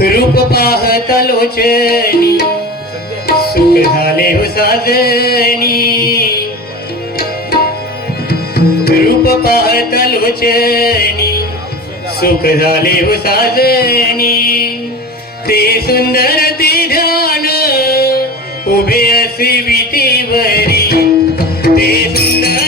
रूप पाहता लोचनी सुख झाले हो साजनी। रूप पाहता लोचनी सुख झाले हो साजनी। ते सुंदर ते ध्यान उभे असे विटीवरी। ते सुंदर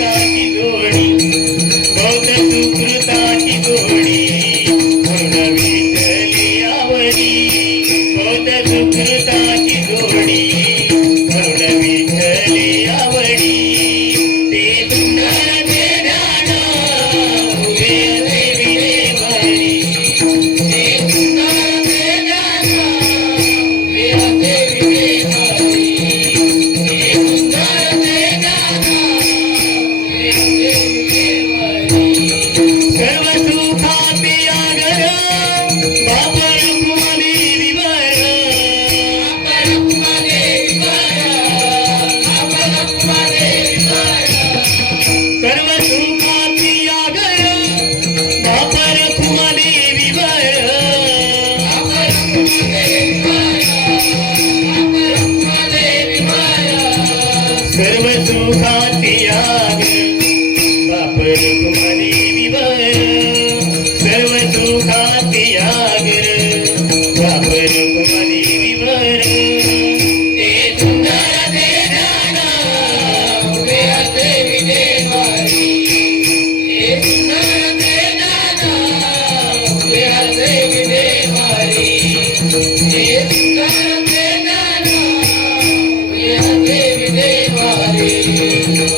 தூகாட்டியாக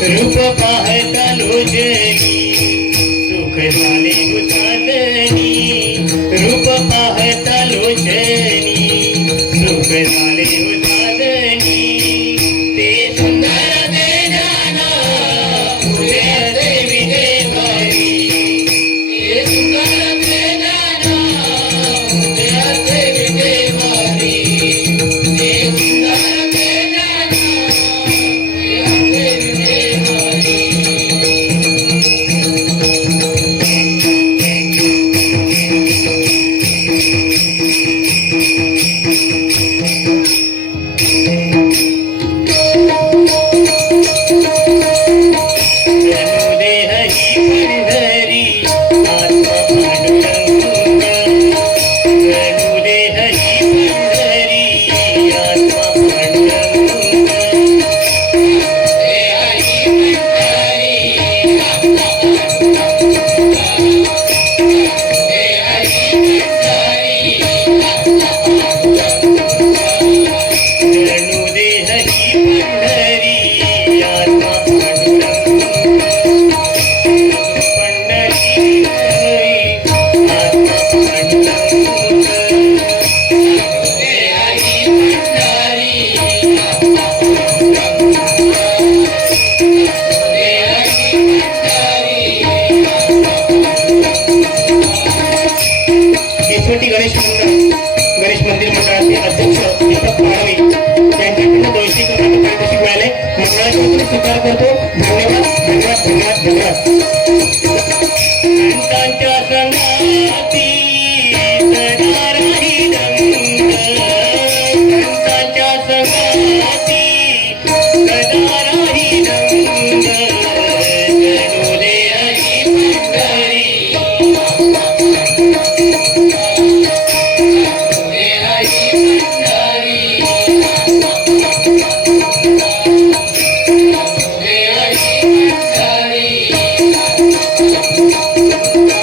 रूप पहा Thank you. स्वीकार करतो. धन्यवाद धन्यवाद धन्यवाद धन्यवाद thank you.